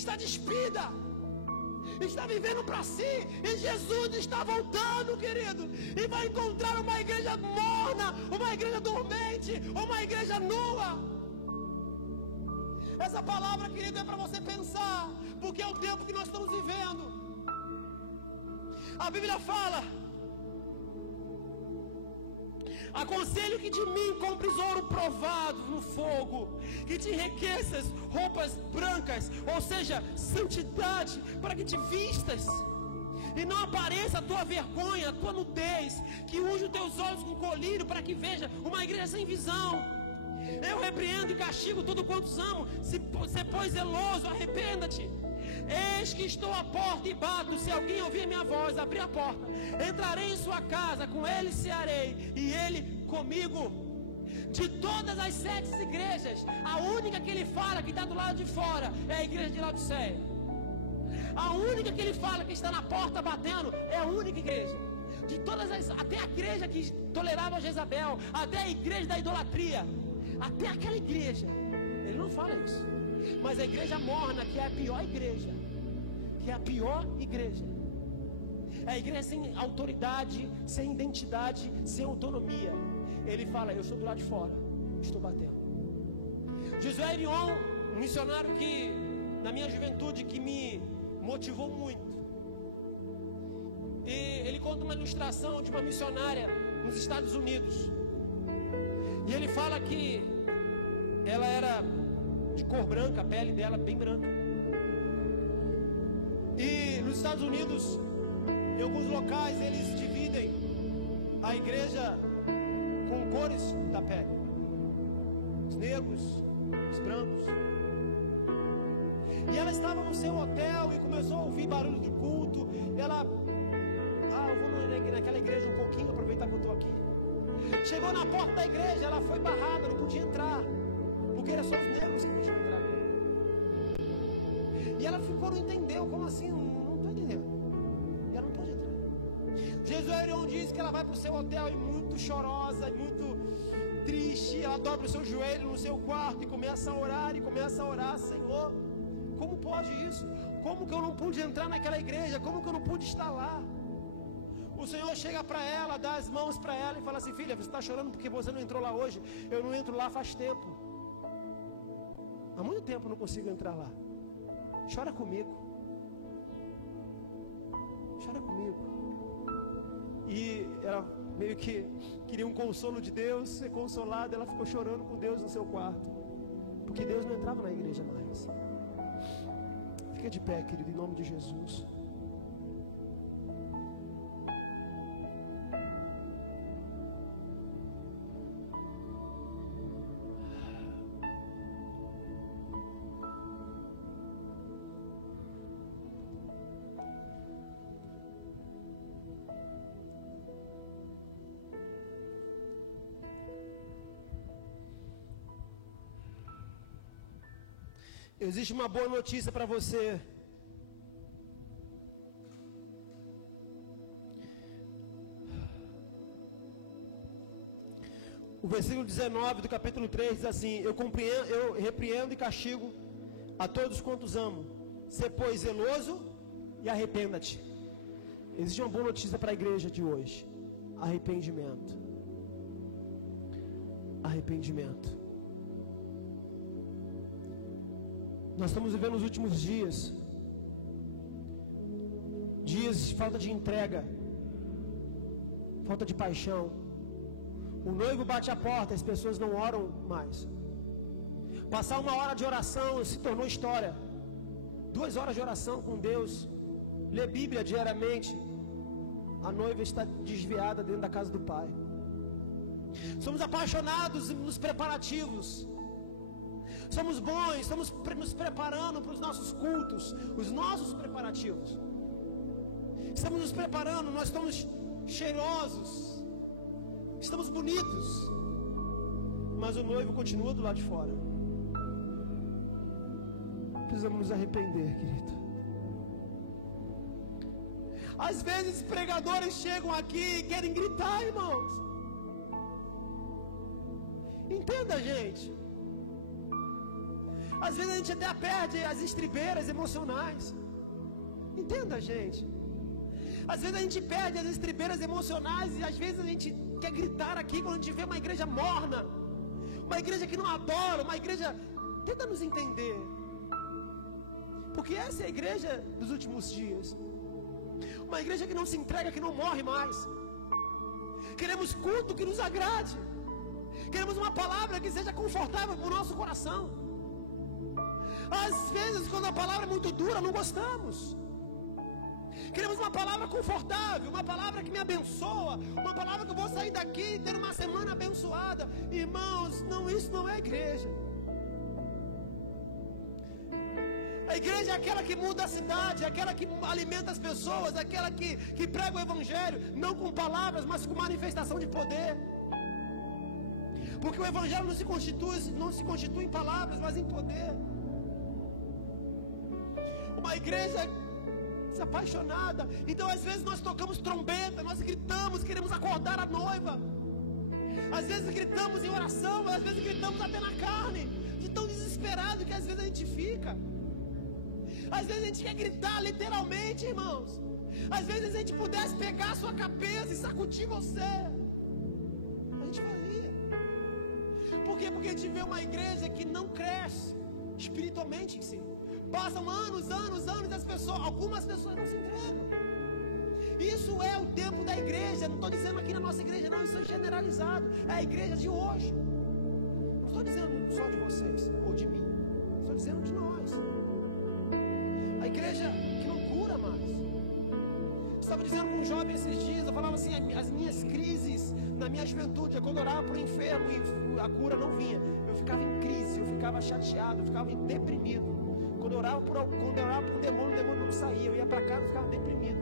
está despida, está vivendo para si, e Jesus está voltando, querido, e vai encontrar uma igreja morna, uma igreja dormente, uma igreja nua. Essa palavra, querido, é para você pensar, porque é o tempo que nós estamos vivendo. A Bíblia fala: aconselho que de mim compres ouro provado no fogo, que te enriqueças roupas brancas, ou seja, santidade, para que te vistas, e não apareça a tua vergonha, a tua nudez, que unja os teus olhos com colírio, para que veja uma igreja sem visão. Eu repreendo e castigo tudo quantos amo. Se pois zeloso, arrependa-te. Eis que estou à porta e bato. Se alguém ouvir minha voz, abrir a porta, entrarei em sua casa, com ele cearei, e ele comigo. De todas as 7 igrejas, a única que ele fala que está do lado de fora é a igreja de Laodiceia. A única que ele fala que está na porta batendo é a única igreja. De todas as, até a igreja que tolerava Jezabel, até a igreja da idolatria, até aquela igreja, ele não fala isso. Mas a igreja morna, que é a pior igreja, que é a pior igreja, é a igreja sem autoridade, sem identidade, sem autonomia. Ele fala: eu estou do lado de fora, estou batendo. Josué Irion, um missionário que na minha juventude que me motivou muito, e ele conta uma ilustração de uma missionária nos Estados Unidos. E ele fala que ela era de cor branca, a pele dela bem branca. E nos Estados Unidos, em alguns locais, eles dividem a igreja com cores da pele: os negros, os brancos. E ela estava no seu hotel e começou a ouvir barulho de culto. Ela: eu vou naquela igreja um pouquinho, aproveitar que eu estou aqui. Chegou na porta da igreja, ela foi barrada, não podia entrar, porque era só os negros que podiam entrar. E ela ficou, não entendeu, como assim? Não estou entendendo. E ela não pôde entrar. Josué Irion diz que ela vai para o seu hotel e muito chorosa, muito triste. Ela dobra o seu joelho no seu quarto e começa a orar: Senhor, como pode isso? Como que eu não pude entrar naquela igreja? Como que eu não pude estar lá? O Senhor chega para ela, dá as mãos para ela e fala assim: filha, você está chorando porque você não entrou lá hoje? Eu não entro lá faz tempo. Há muito tempo eu não consigo entrar lá. Chora comigo. Chora comigo. E ela meio que queria um consolo de Deus, ser consolada. Ela ficou chorando com Deus no seu quarto, porque Deus não entrava na igreja mais. Fica de pé, querido, em nome de Jesus. Existe uma boa notícia para você. O versículo 19 do capítulo 3 diz assim: eu repreendo e castigo a todos quantos amo. Sê, pois, zeloso e arrependa-te. Existe uma boa notícia para a igreja de hoje: arrependimento. Arrependimento. Nós estamos vivendo os últimos dias de falta de entrega, falta de paixão. O noivo bate a porta, as pessoas não oram mais. Passar 1 hora de oração se tornou história. 2 horas de oração com Deus, ler Bíblia diariamente. A noiva está desviada dentro da casa do Pai. Somos apaixonados nos preparativos. Somos bons, estamos nos preparando para os nossos cultos, os nossos preparativos. Estamos nos preparando, nós estamos cheirosos, estamos bonitos, mas o noivo continua do lado de fora. Precisamos nos arrepender, querido. Às vezes pregadores chegam aqui e querem gritar, irmãos. Entenda, gente. Às vezes a gente até perde as estribeiras emocionais. Entenda, gente. Às vezes a gente perde as estribeiras emocionais e às vezes a gente quer gritar aqui quando a gente vê uma igreja morna, uma igreja que não adora, uma igreja... Tenta nos entender. Porque essa é a igreja dos últimos dias. Uma igreja que não se entrega, que não morre mais. Queremos culto que nos agrade. Queremos uma palavra que seja confortável para o nosso coração. Às vezes, quando a palavra é muito dura, não gostamos. Queremos uma palavra confortável, uma palavra que me abençoa, uma palavra que eu vou sair daqui e ter uma semana abençoada. Irmãos, não, isso não é igreja. A igreja é aquela que muda a cidade, aquela que alimenta as pessoas, aquela que prega o evangelho, não com palavras, mas com manifestação de poder. Porque o evangelho não se constitui em palavras, mas em poder. Uma igreja apaixonada. Então às vezes nós tocamos trombeta, nós gritamos, queremos acordar a noiva. Às vezes gritamos em oração, às vezes gritamos até na carne, de tão desesperado que às vezes a gente fica. Às vezes a gente quer gritar literalmente, irmãos. Às vezes a gente pudesse pegar a sua cabeça e sacudir você, a gente fazia. Por quê? Porque a gente vê uma igreja que não cresce espiritualmente em si. Passam anos, algumas pessoas não se entregam. Isso é o tempo da igreja. Não estou dizendo aqui na nossa igreja, não, isso é generalizado. É a igreja de hoje. Não estou dizendo só de vocês ou de mim. Estou dizendo de nós. A igreja que não cura mais. Estava dizendo com um jovem esses dias, eu falava assim, as minhas crises na minha juventude, quando eu orava para o enfermo e a cura não vinha, eu ficava em crise, eu ficava chateado, eu ficava deprimido. Quando eu orava para um demônio, o demônio não saía, eu ia para casa e ficava deprimido.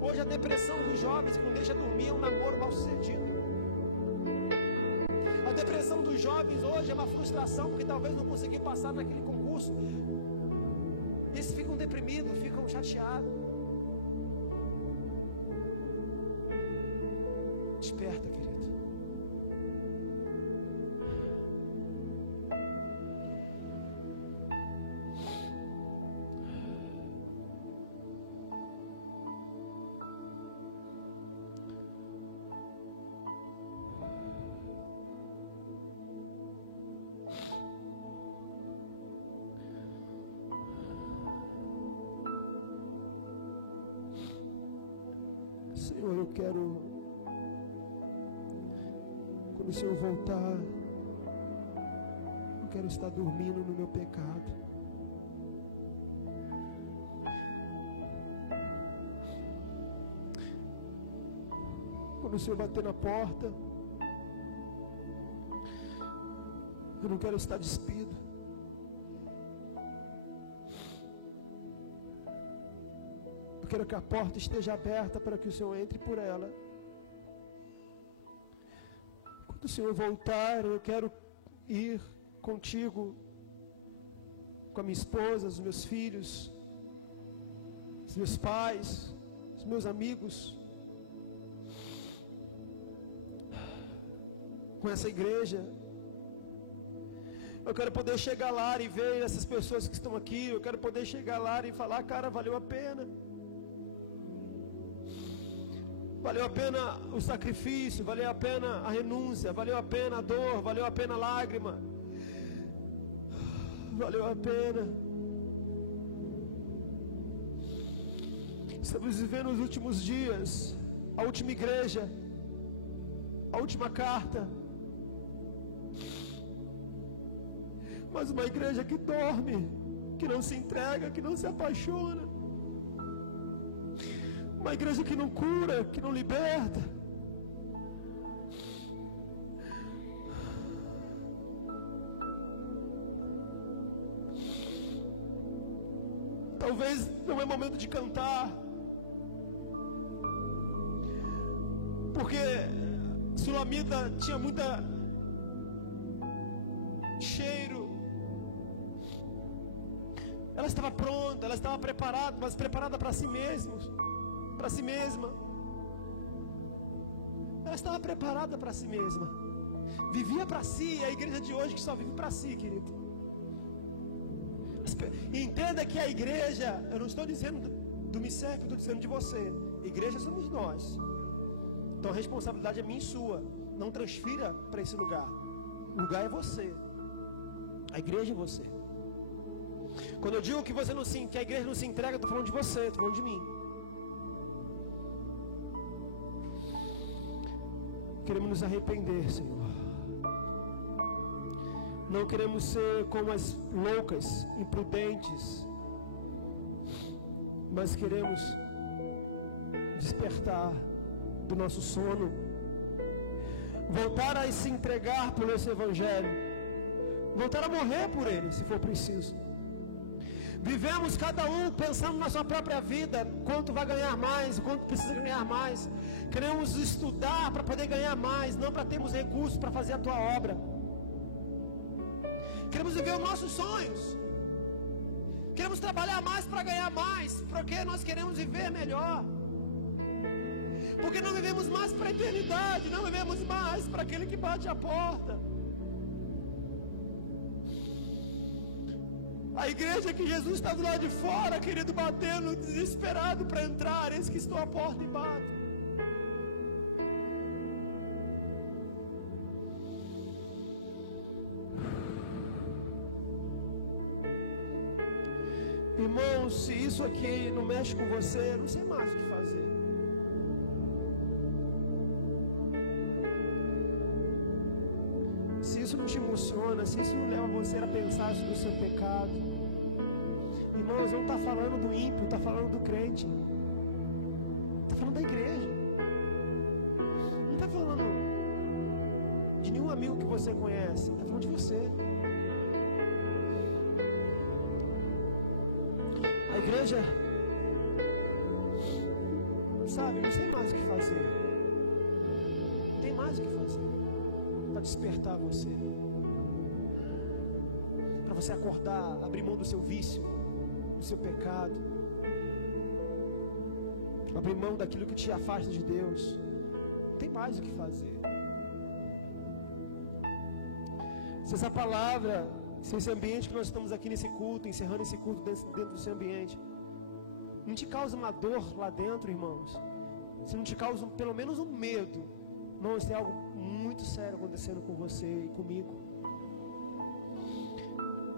Hoje a depressão dos jovens que não deixa dormir é um namoro mal sucedido. A depressão dos jovens hoje é uma frustração porque talvez não conseguir passar naquele concurso. Eles ficam deprimidos, ficam chateados. Desperta, querido. Senhor, eu quero, quando o Senhor voltar, eu quero estar dormindo no meu pecado. Quando o Senhor bater na porta, eu não quero estar despido. Eu quero que a porta esteja aberta para que o Senhor entre por ela. Quando o Senhor voltar, eu quero ir contigo, com a minha esposa, os meus filhos, os meus pais, os meus amigos. com essa igreja. Eu quero poder chegar lá e ver essas pessoas que estão aqui. Eu quero poder chegar lá e falar, cara, valeu a pena. Valeu a pena o sacrifício, valeu a pena a renúncia, valeu a pena a dor, valeu a pena a lágrima. Valeu a pena. Estamos vivendo os últimos dias, a última igreja, a última carta. Mas uma igreja que dorme, que não se entrega, que não se apaixona. Uma igreja que não cura, que não liberta. Talvez não é momento de cantar, porque Sulamita tinha muita cheiro. Ela estava pronta, ela estava preparada, mas preparada para si mesma. Para si mesma. Ela estava preparada para si mesma. Vivia para si. A igreja de hoje que só vive para si, querido. Entenda que a igreja, eu não estou dizendo do Micef, eu estou dizendo de você. Igreja somos nós. Então a responsabilidade é minha e sua. Não transfira para esse lugar. O lugar é você. A igreja é você. Quando eu digo que você não se, que a igreja não se entrega, eu estou falando de você, estou falando de mim. Queremos nos arrepender, Senhor. Não queremos ser como as loucas, imprudentes, mas queremos despertar do nosso sono, voltar a se entregar por esse evangelho, voltar a morrer por ele, se for preciso. Vivemos cada um pensando na sua própria vida, quanto vai ganhar mais, quanto precisa ganhar mais. Queremos estudar para poder ganhar mais, não para termos recursos para fazer a tua obra. Queremos viver os nossos sonhos. Queremos trabalhar mais para ganhar mais, porque nós queremos viver melhor. Porque não vivemos mais para a eternidade, não vivemos mais para aquele que bate a porta. A igreja que Jesus está do lado de fora, querido, batendo, desesperado para entrar. Eis que estou à porta e bato. Irmão, se isso aqui não mexe com você, eu não sei mais o que fazer. Se isso não te emociona, se isso não leva você a pensar sobre o seu pecado, irmãos, não está falando do ímpio, está falando do crente, está falando da igreja, não está falando de nenhum amigo que você conhece, está falando de você. A igreja, sabe, não sei mais o que fazer, não tem mais o que fazer para despertar você, para você acordar, abrir mão do seu vício, do seu pecado, abrir mão daquilo que te afasta de Deus. Não tem mais o que fazer. Se essa palavra, se esse ambiente que nós estamos aqui nesse culto, encerrando esse culto dentro desse ambiente, não te causa uma dor lá dentro, irmãos, se não te causa pelo menos um medo, irmãos, tem algo muito sério acontecendo com você e comigo.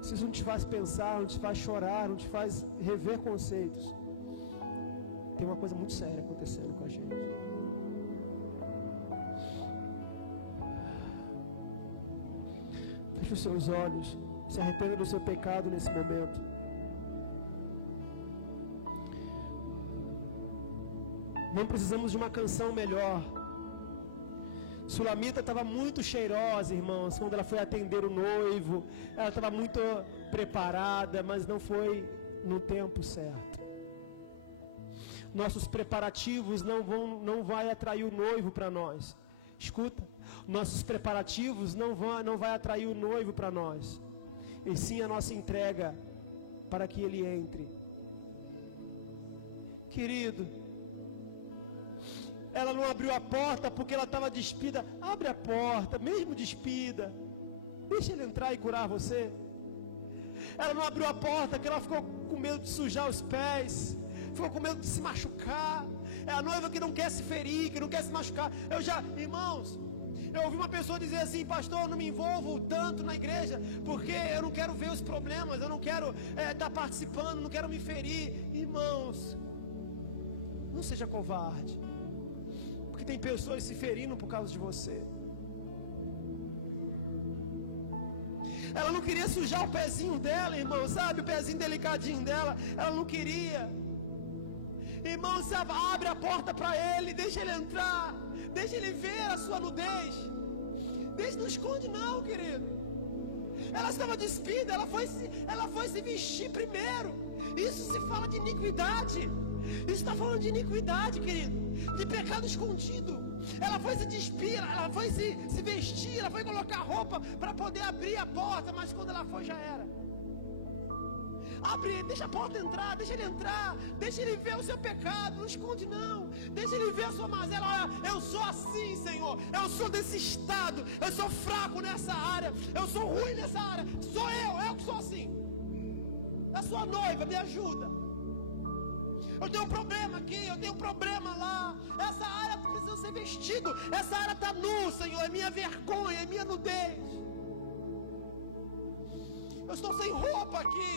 Se isso não te faz pensar, não te faz chorar, não te faz rever conceitos, tem uma coisa muito séria acontecendo com a gente. Feche os seus olhos, se arrependa do seu pecado nesse momento. Não precisamos de uma canção melhor. Sulamita estava muito cheirosa, irmãos, quando ela foi atender o noivo. Ela estava muito preparada, mas não foi no tempo certo. Nossos preparativos não vai atrair o noivo para nós. Escuta, nossos preparativos não vai atrair o noivo para nós. E sim a nossa entrega para que ele entre. Querido, Ela não abriu a porta porque ela estava despida. Abre a porta, mesmo despida. Deixa ele entrar e curar você. Ela não abriu a porta porque ela ficou com medo de sujar os pés. Ficou com medo de se machucar. É a noiva que não quer se ferir, que não quer se machucar. Irmãos, eu ouvi uma pessoa dizer assim: pastor, eu não me envolvo tanto na igreja, porque eu não quero ver os problemas, eu não quero estar participando, não quero me ferir. Irmãos, não seja covarde, porque tem pessoas se ferindo por causa de você. Ela não queria sujar o pezinho dela, irmão, sabe? O pezinho delicadinho dela, ela não queria. Irmão, sabe? Abre a porta para ele, deixa ele entrar, deixa ele ver a sua nudez. Não esconde não, querido. Ela estava despida, ela foi se vestir primeiro. Isso se fala de iniquidade. Isso está falando de iniquidade, querido, de pecado escondido. Ela foi se despir, ela foi se vestir, ela foi colocar roupa para poder abrir a porta, mas quando ela foi já era. Abre, deixa a porta entrar, deixa ele entrar, deixa ele ver o seu pecado, não esconde não, deixa ele ver a sua mazela. Olha, eu sou assim, Senhor, eu sou desse estado, eu sou fraco nessa área, eu sou ruim nessa área, sou eu que sou assim. A sua noiva me ajuda. Eu tenho um problema aqui, eu tenho um problema lá. Essa área precisa ser vestido, essa área está nua, Senhor, é minha vergonha, é minha nudez. Eu estou sem roupa aqui.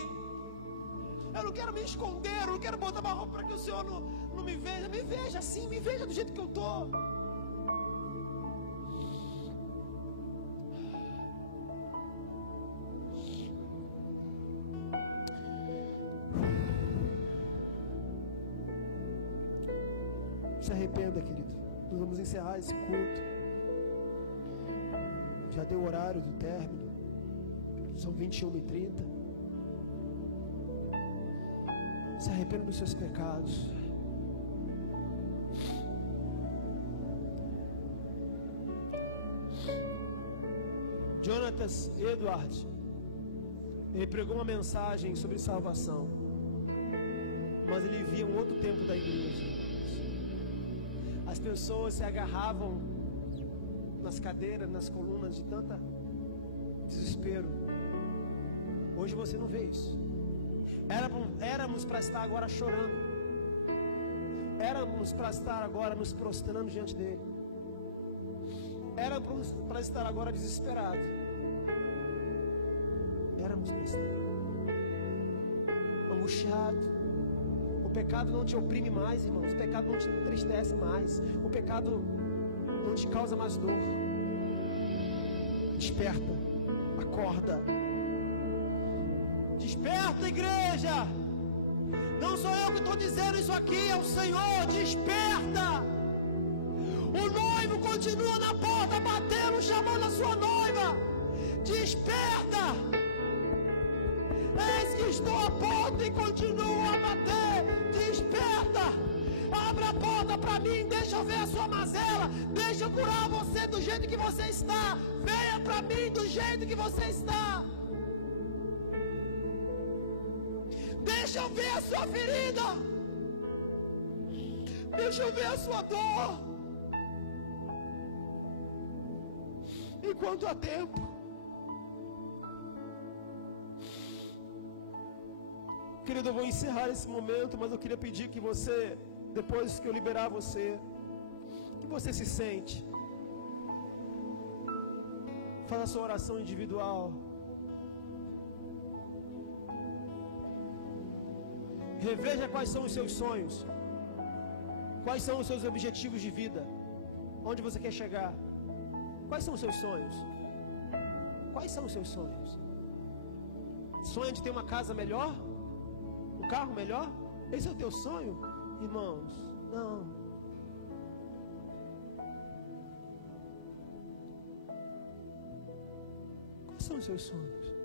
Eu não quero me esconder, eu não quero botar uma roupa para que o Senhor não me veja. Me veja assim, me veja do jeito que eu estou. Se arrependa, querido. Nós vamos encerrar esse culto. Já deu o horário do término. São 21h30. Se arrependa dos seus pecados. Jonathan Edwards, ele pregou uma mensagem sobre salvação, mas ele via um outro tempo da igreja. As pessoas se agarravam nas cadeiras, nas colunas, de tanta desespero. Hoje você não vê isso. Éramos para estar agora chorando. Éramos para estar agora nos prostrando diante dele. Éramos para estar agora desesperados. Éramos para estar angustiado. O pecado não te oprime mais, irmãos. O pecado não te entristece mais. O pecado não te causa mais dor. Desperta, acorda. Desperta, igreja. Não sou eu que estou dizendo isso aqui, é o Senhor. Desperta. O noivo continua na porta batendo, chamando a sua noiva. Desperta. Eis que estou à porta e continuo a bater. Desperta. Abra a porta para mim, deixa eu ver a sua mazela. Deixa eu curar você do jeito que você está. Venha para mim do jeito que você está. Deixa eu ver a sua ferida. Deixa eu ver a sua dor. Enquanto há tempo. Querido, eu vou encerrar esse momento, mas eu queria pedir que você, depois que eu liberar você, que você se sente. Faça a sua oração individual. Reveja quais são os seus sonhos. Quais são os seus objetivos de vida. Onde você quer chegar. Quais são os seus sonhos? Quais são os seus sonhos? Sonha de ter uma casa melhor? Um carro melhor? Esse é o teu sonho? Irmãos, não. Quais são os seus sonhos?